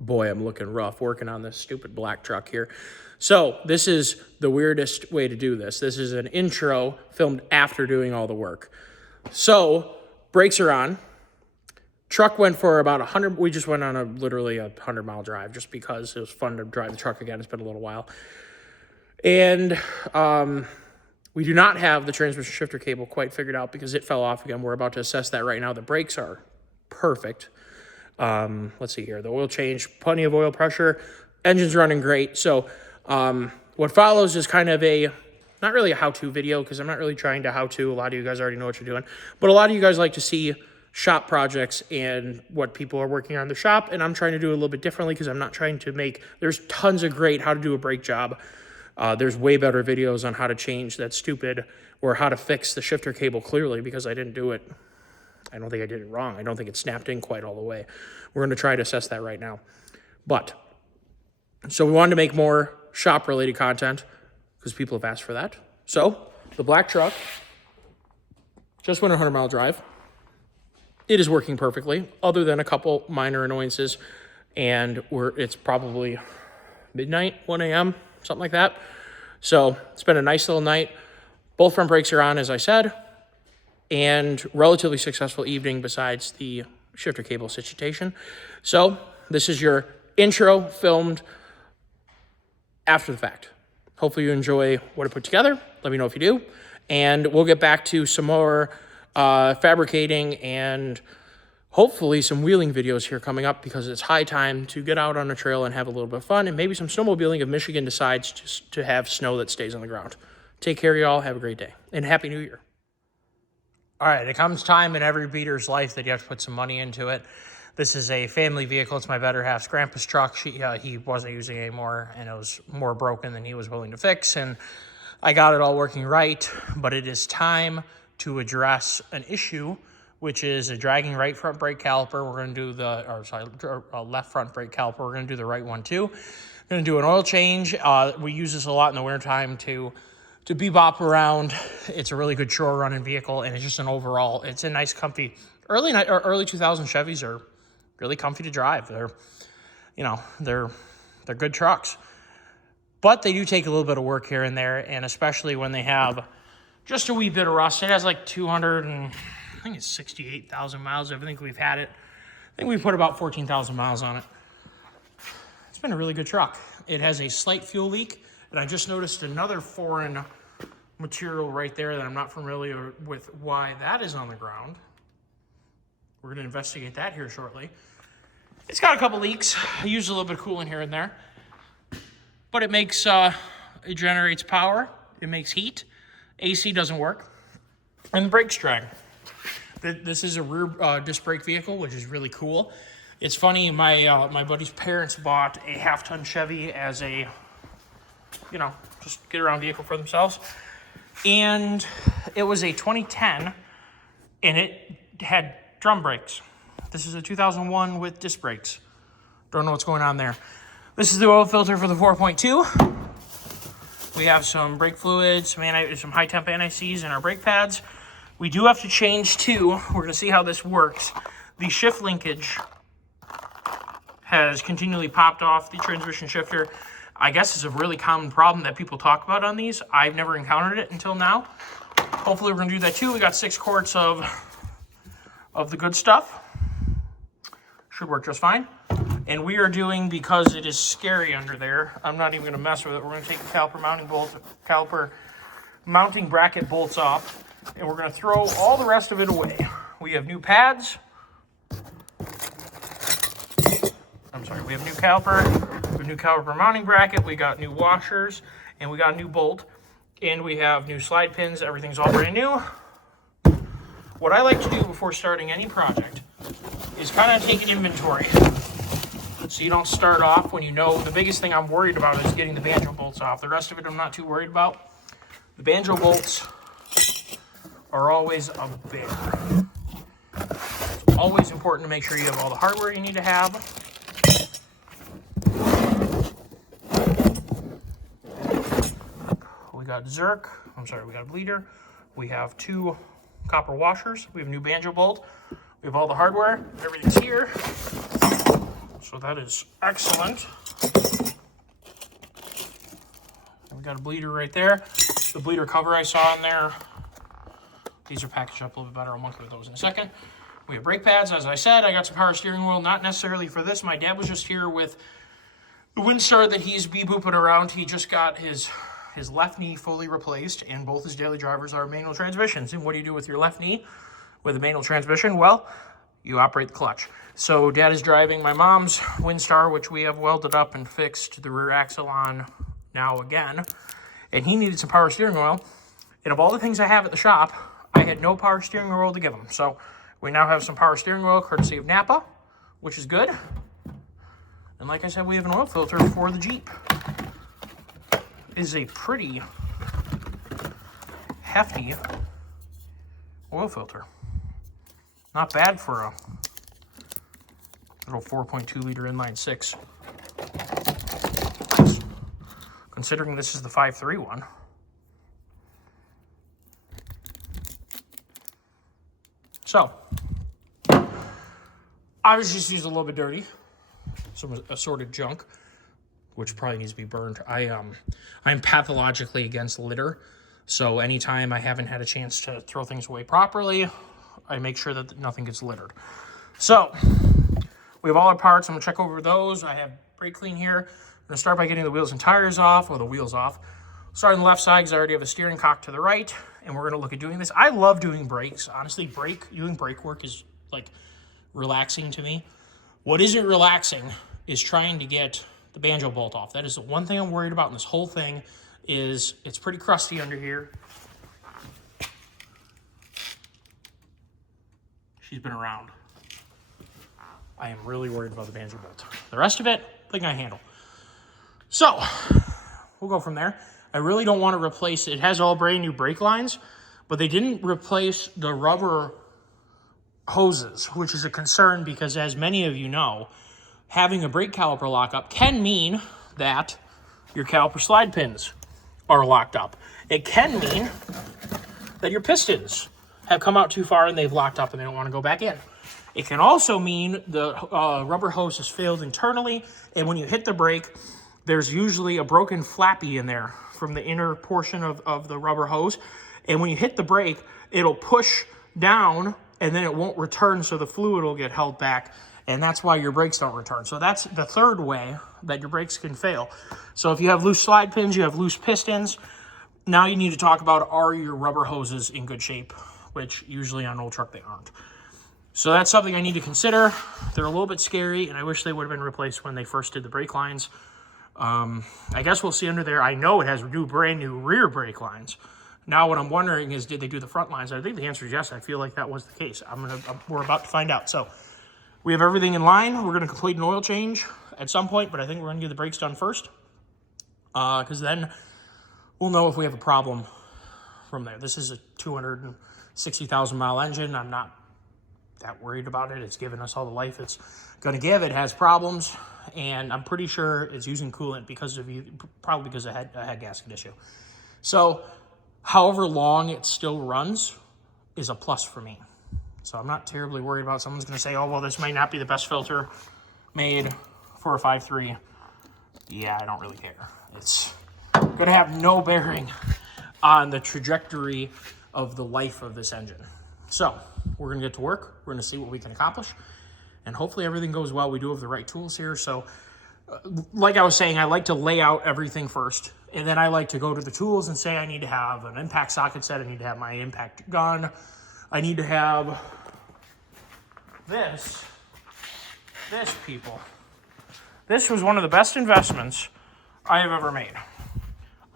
boy, I'm looking rough working on this stupid black truck here. So this is the weirdest way to do this. This is an intro filmed after doing all the work. So brakes are on. Truck went for about 100. We just went on literally a 100-mile drive just because it was fun to drive the truck again. It's been a little while. And we do not have the transmission shifter cable quite figured out because it fell off again. We're about to assess that right now. The brakes are perfect. Let's see here. The oil change, plenty of oil pressure. Engine's running great. So what follows is kind of not really a how-to video because I'm not really trying to how-to. A lot of you guys already know what you're doing. But a lot of you guys like to see shop projects and what people are working on in the shop. And I'm trying to do it a little bit differently because I'm not trying to there's tons of great how to do a brake job. There's way better videos on how to change that stupid or how to fix the shifter cable clearly because I didn't do it. I don't think I did it wrong. I don't think it snapped in quite all the way. We're going to try to assess that right now. So we wanted to make more shop-related content because people have asked for that. So the black truck just went a 100-mile drive. It is working perfectly, other than a couple minor annoyances, and it's probably midnight, 1 a.m., something like that. So it's been a nice little night. Both front brakes are on, as I said, and relatively successful evening besides the shifter cable situation. So this is your intro filmed after the fact. Hopefully you enjoy what I put together. Let me know if you do. And we'll get back to some more fabricating and hopefully some wheeling videos here coming up because it's high time to get out on a trail and have a little bit of fun and maybe some snowmobiling if Michigan decides just to have snow that stays on the ground. Take care, y'all. Have a great day. And Happy New Year. All right, it comes time in every beater's life that you have to put some money into it. This is a family vehicle. It's my better half's grandpa's truck. He wasn't using it anymore, and it was more broken than he was willing to fix. And I got it all working right, but it is time to address an issue, which is a dragging right front brake caliper. We're going to do left front brake caliper. We're going to do the right one too. We're going to do an oil change. We use this a lot in the wintertime to bebop around. It's a really good shore running vehicle, and it's just it's a nice, comfy. Early 2000 Chevys are really comfy to drive. They're good trucks, but they do take a little bit of work here and there, and especially when they have just a wee bit of rust. It has like 68,000 miles. I think we've had it. I think we put about 14,000 miles on it. It's been a really good truck. It has a slight fuel leak, and I just noticed another foreign material right there that I'm not familiar with why that is on the ground. We're going to investigate that here shortly. It's got a couple leaks. I use a little bit of coolant here and there, but it generates power. It makes heat. AC doesn't work, and the brakes drag. This is a rear disc brake vehicle, which is really cool. It's funny, my buddy's parents bought a half-ton Chevy as a, just get-around vehicle for themselves, and it was a 2010, and it had drum brakes. This is a 2001 with disc brakes. Don't know what's going on there. This is the oil filter for the 4.2. We have some brake fluids, some high-temp anti-seize in our brake pads. We do have to change too. We're going to see how this works. The shift linkage has continually popped off the transmission shifter. I guess it's a really common problem that people talk about on these. I've never encountered it until now. Hopefully we're going to do that too. We got 6 quarts of the good stuff. Should work just fine. And we are doing, because it is scary under there, I'm not even going to mess with it. We're going to take the caliper mounting bracket bolts off, and we're going to throw all the rest of it away. We have new pads. We have new caliper mounting bracket. We got new washers, and we got a new bolt, and we have new slide pins. Everything's all brand new. What I like to do before starting any project is kind of take an inventory. So you don't start off when the biggest thing I'm worried about is getting the banjo bolts off. The rest of it I'm not too worried about. The banjo bolts are always a bear. It's always important to make sure you have all the hardware you need to have. We got we got a bleeder. We have 2 copper washers. We have a new banjo bolt. We have all the hardware. Everything's here. So So that is excellent. We got a bleeder right there. The bleeder cover I saw in there. These are packaged up a little bit better. I'll monkey with those in a second. We have brake pads, as I said. I got some power steering wheel, not necessarily for this. My dad was just here with the Windstar that he's bee-booping around. He just got his left knee fully replaced, and both his daily drivers are manual transmissions. And what do you do with your left knee with a manual transmission? Well, you operate the clutch. So Dad is driving my mom's Windstar, which we have welded up and fixed the rear axle on now again. And he needed some power steering oil. And of all the things I have at the shop, I had no power steering oil to give him. So we now have some power steering oil courtesy of Napa, which is good. And like I said, we have an oil filter for the Jeep. It is a pretty hefty oil filter. Not bad for a little 4.2 liter inline six. Considering this is the 5.3 one. So, obviously just used a little bit dirty. Some assorted junk, which probably needs to be burned. I'm pathologically against litter. So anytime I haven't had a chance to throw things away properly, I make sure that nothing gets littered. So, we have all our parts. I'm gonna check over those. I have brake clean here. I'm gonna start by getting the wheels and tires off, or the wheels off. Start on the left side because I already have a steering cock to the right, and we're gonna look at doing this. I love doing brakes. Honestly, doing brake work is like relaxing to me. What isn't relaxing is trying to get the banjo bolt off. That is the one thing I'm worried about in this whole thing. Is it's pretty crusty under here. She's been around. I am really worried about the banjo bolt. The rest of it, I think I handle. So, we'll go from there. I really don't want to replace it. It has all brand new brake lines, but they didn't replace the rubber hoses, which is a concern because, as many of you know, having a brake caliper lockup can mean that your caliper slide pins are locked up. It can mean that your pistons have come out too far and they've locked up and they don't want to go back in. It can also mean the rubber hose has failed internally, and when you hit the brake, there's usually a broken flappy in there from the inner portion of the rubber hose, and when you hit the brake, it'll push down and then it won't return, so the fluid will get held back, and that's why your brakes don't return. So that's the third way that your brakes can fail. So if you have loose slide pins, you have loose pistons, now you need to talk about, are your rubber hoses in good shape, which usually on an old truck they aren't. So that's something I need to consider. They're a little bit scary, and I wish they would have been replaced when they first did the brake lines. I guess we'll see under there. I know it has brand new rear brake lines. Now what I'm wondering is, did they do the front lines? I think the answer is yes. I feel like that was the case. We're about to find out. So we have everything in line. We're going to complete an oil change at some point, but I think we're going to get the brakes done first, because then we'll know if we have a problem from there. This is a 260,000 mile engine. I'm not that worried about it. It's given us all the life it's going to give. It has problems, and I'm pretty sure it's using coolant probably because of a head gasket issue. So however long it still runs is a plus for me. So I'm not terribly worried about someone's going to say, oh, well, this might not be the best filter made for a 5.3. Yeah, I don't really care. It's going to have no bearing on the trajectory of the life of this engine. So we're going to get to work. We're going to see what we can accomplish, and hopefully everything goes well. We do have the right tools here. So like I was saying, I like to lay out everything first, and then I like to go to the tools and say I need to have an impact socket set. I need to have my impact gun. I need to have this, people. This was one of the best investments I have ever made.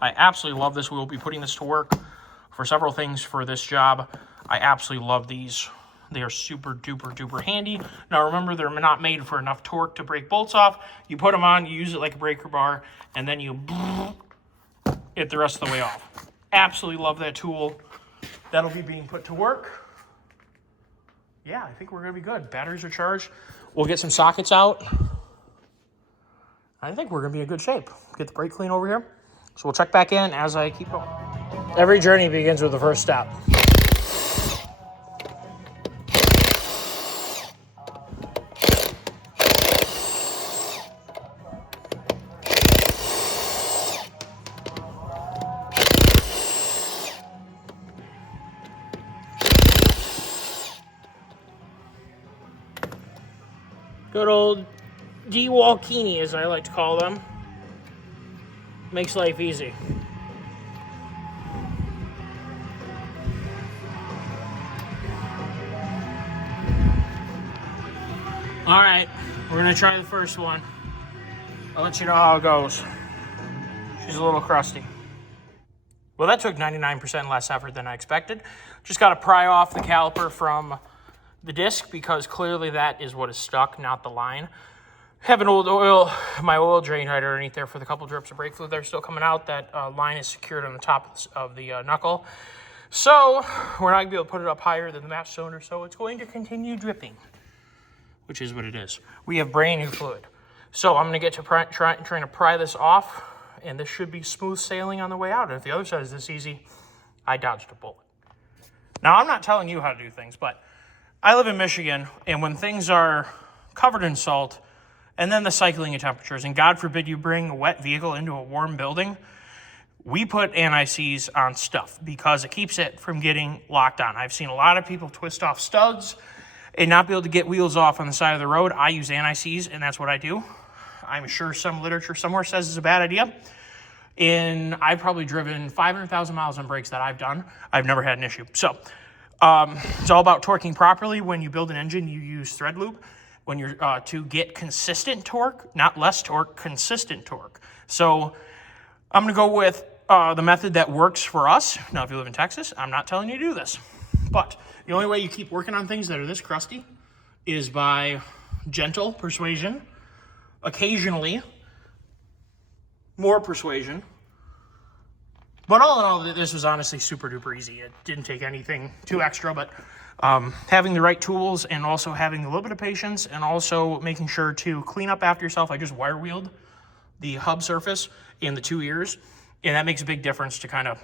I absolutely love this. We will be putting this to work for several things for this job. I absolutely love these. They are super duper duper handy. Now remember, they're not made for enough torque to break bolts off. You put them on, you use it like a breaker bar, and then you it the rest of the way off. Absolutely love that tool. That'll be being put to work. Yeah, I think we're going to be good. Batteries are charged. We'll get some sockets out. I think we're going to be in good shape. Get the brake clean over here. So we'll check back in as I keep going. Every journey begins with the first step. Good old D-Walkini, as I like to call them. Makes life easy. All right, we're gonna try the first one. I'll let you know how it goes. She's a little crusty. Well, that took 99% less effort than I expected. Just gotta pry off the caliper from the disc because clearly that is what is stuck, not the line. Have an old my oil drain right underneath there for the couple drips of brake fluid that are still coming out. That line is secured on the top of the knuckle. So we're not gonna be able to put it up higher than the match cylinder, so it's going to continue dripping, which is what it is. We have brand new fluid. So I'm gonna get to trying to pry this off, and this should be smooth sailing on the way out. And if the other side is this easy, I dodged a bullet. Now, I'm not telling you how to do things, but I live in Michigan, and when things are covered in salt, and then the cycling of temperatures, and God forbid you bring a wet vehicle into a warm building, we put anti-seize on stuff because it keeps it from getting locked on. I've seen a lot of people twist off studs and not be able to get wheels off on the side of the road. I use anti-seize, and that's what I do. I'm sure some literature somewhere says it's a bad idea. And I've probably driven 500,000 miles on brakes that I've done. I've never had an issue. So it's all about torquing properly. When you build an engine, you use thread loop. When you're to get consistent torque, not less torque, consistent torque. So I'm going to go with the method that works for us. Now, if you live in Texas, I'm not telling you to do this. But the only way you keep working on things that are this crusty is by gentle persuasion, occasionally more persuasion. But all in all, this was honestly super duper easy. It didn't take anything too extra, but having the right tools and also having a little bit of patience and also making sure to clean up after yourself. I just wire wheeled the hub surface in the 2 ears, and that makes a big difference to kind of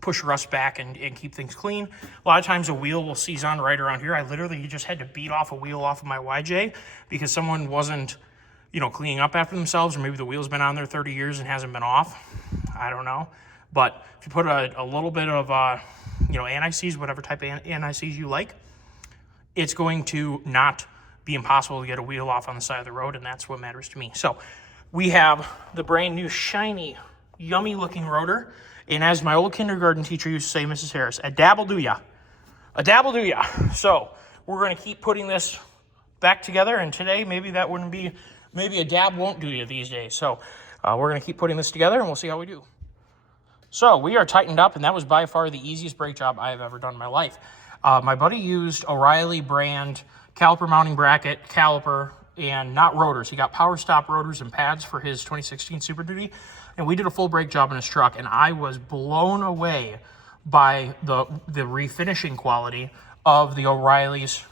push rust back and keep things clean. A lot of times a wheel will seize on right around here. I literally just had to beat off a wheel off of my YJ because someone wasn't, cleaning up after themselves, or maybe the wheel's been on there 30 years and hasn't been off. I don't know. But if you put a little bit of, anti-seize, whatever type of anti-seize you like, it's going to not be impossible to get a wheel off on the side of the road, and that's what matters to me. So we have the brand new, shiny, yummy-looking rotor. And as my old kindergarten teacher used to say, Mrs. Harris, a dabble do ya. A dabble do ya. So we're going to keep putting this back together, and today maybe that wouldn't be, maybe a dab won't do you these days. So we're going to keep putting this together, and we'll see how we do. So we are tightened up, and that was by far the easiest brake job I have ever done in my life. My buddy used O'Reilly brand caliper mounting bracket, caliper, and not rotors. He got power stop rotors and pads for his 2016 Super Duty, and we did a full brake job in his truck, and I was blown away by the refinishing quality of the O'Reilly's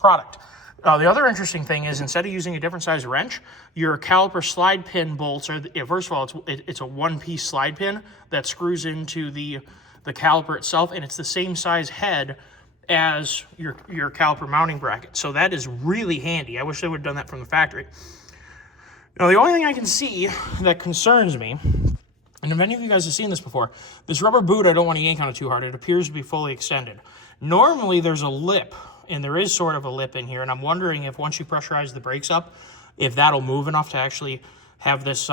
product. The other interesting thing is, instead of using a different size wrench, your caliper slide pin bolts are, first of all, it's a one-piece slide pin that screws into the caliper itself, and it's the same size head as your caliper mounting bracket. So that is really handy. I wish they would have done that from the factory. Now, the only thing I can see that concerns me, and if any of you guys have seen this before, this rubber boot, I don't want to yank on it too hard. It appears to be fully extended. Normally, there's a lip, and there is sort of a lip in here, and I'm wondering if once you pressurize the brakes up, if that'll move enough to actually have this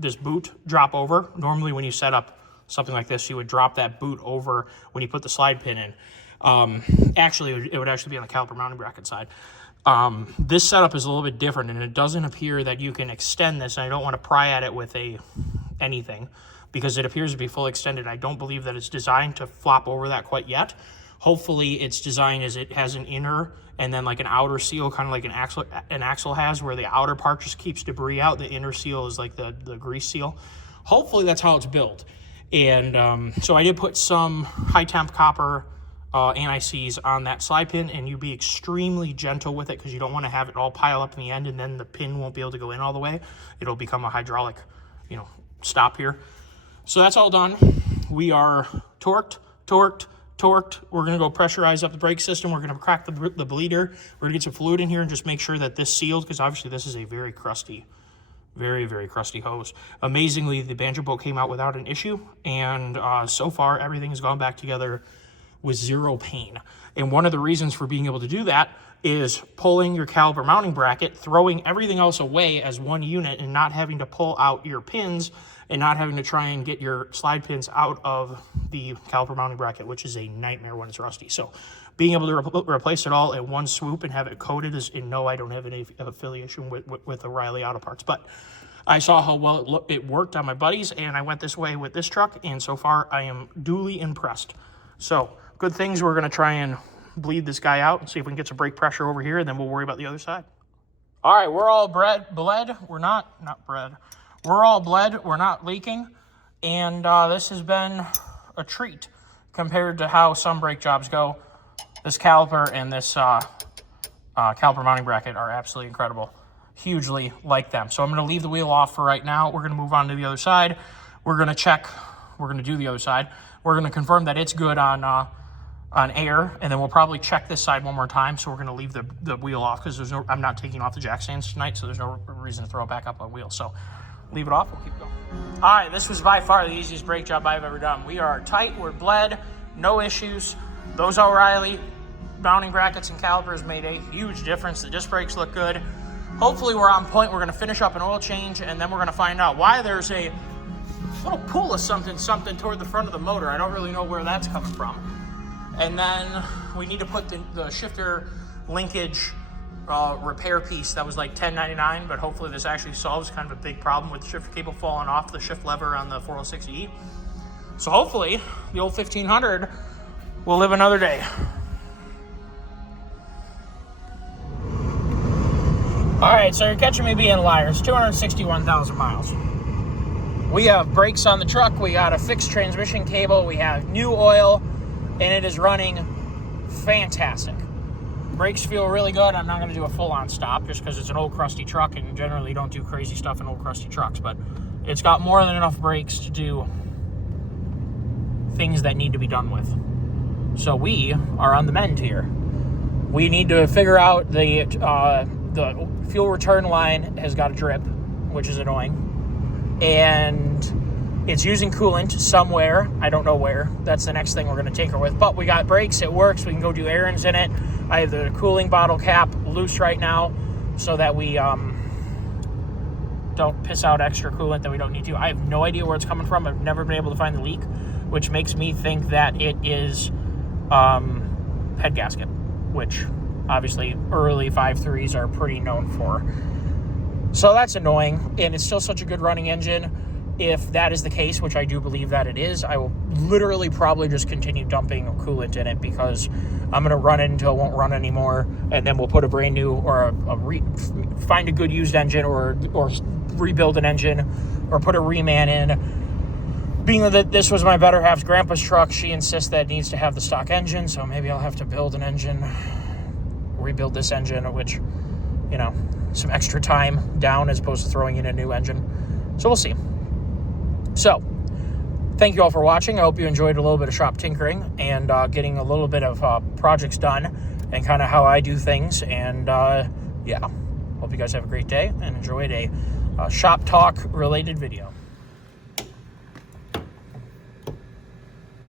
this boot drop over. Normally, when you set up something like this, you would drop that boot over when you put the slide pin in. Actually, it would actually be on the caliper mounting bracket side. This setup is a little bit different, and it doesn't appear that you can extend this, and I don't want to pry at it with anything because it appears to be fully extended. I don't believe that it's designed to flop over that quite yet. Hopefully its design is it has an inner and then like an outer seal, kind of like an axle has, where the outer part just keeps debris out. The inner seal is like the grease seal. Hopefully that's how it's built. And so I did put some high temp copper anti-seize on that slide pin, and you be extremely gentle with it because you don't want to have it all pile up in the end and then the pin won't be able to go in all the way. It'll become a hydraulic, stop here. So that's all done. We are torqued. We're going to go pressurize up the brake system. We're going to crack the bleeder. We're going to get some fluid in here and just make sure that this sealed, because obviously this is a very crusty, very, very crusty hose. Amazingly, the banjo bolt came out without an issue, and so far everything has gone back together with zero pain. And one of the reasons for being able to do that is pulling your caliper mounting bracket, throwing everything else away as one unit, and not having to pull out your pins and not having to try and get your slide pins out of the caliper mounting bracket, which is a nightmare when it's rusty. So being able to replace it all in one swoop and have it coated is, and no, I don't have any affiliation with O'Reilly Auto Parts, but I saw how well it worked on my buddies, and I went this way with this truck, and so far I am duly impressed. So good things. We're going to try and bleed this guy out and see if we can get some brake pressure over here, and then we'll worry about the other side. All right, we're all bled. We're not bred. We're all bled. We're not leaking, and this has been a treat compared to how some brake jobs go. This caliper and this caliper mounting bracket are absolutely incredible. Hugely like them. So I'm going to leave the wheel off for right now. We're going to move on to the other side. We're going to check. We're going to do the other side. We're going to confirm that it's good on air, and then we'll probably check this side one more time. So we're going to leave the wheel off because I'm not taking off the jack stands tonight, so there's no reason to throw it back up on wheels. So leave it off. We'll keep going. All right, this was by far the easiest brake job I've ever done. We are tight. We're bled. No issues. Those O'Reilly mounting brackets and calipers made a huge difference. The disc brakes look good. Hopefully we're on point. We're going to finish up an oil change, and then we're going to find out why there's a little pool of something toward the front of the motor. I don't really know where that's coming from. And then we need to put the shifter linkage repair piece that was like $10.99, but hopefully this actually solves kind of a big problem with the shifter cable falling off the shift lever on the 406E. So hopefully the old 1500 will live another day. All right, so you're catching me being liars. 261,000 miles. We have brakes on the truck. We got a fixed transmission cable. We have new oil, and it is running fantastic. Brakes feel really good. I'm not going to do a full-on stop just because it's an old crusty truck, and generally don't do crazy stuff in old crusty trucks, but it's got more than enough brakes to do things that need to be done with. So we are on the mend here. We need to figure out the fuel return line has got a drip, which is annoying, and it's using coolant somewhere. I don't know where. That's the next thing we're going to tinker with, but we got brakes. It works. We can go do errands in it. I have the cooling bottle cap loose right now so that we don't piss out extra coolant that we don't need to. I have no idea where it's coming from. I've never been able to find the leak, which makes me think that it is head gasket, which obviously early 5.3s are pretty known for. So that's annoying, and it's still such a good running engine. If that is the case, which I do believe that it is, I will literally probably just continue dumping coolant in it because I'm going to run it until it won't run anymore, and then we'll put a brand new or find a good used engine or rebuild an engine or put a reman in. Being that this was my better half's grandpa's truck, she insists that it needs to have the stock engine, so maybe I'll have to build an engine, rebuild this engine, which, you know, some extra time down as opposed to throwing in a new engine. So we'll see. So thank you all for watching. I hope you enjoyed a little bit of shop tinkering and getting a little bit of projects done and kind of how I do things. And yeah, hope you guys have a great day and enjoyed a shop talk related video.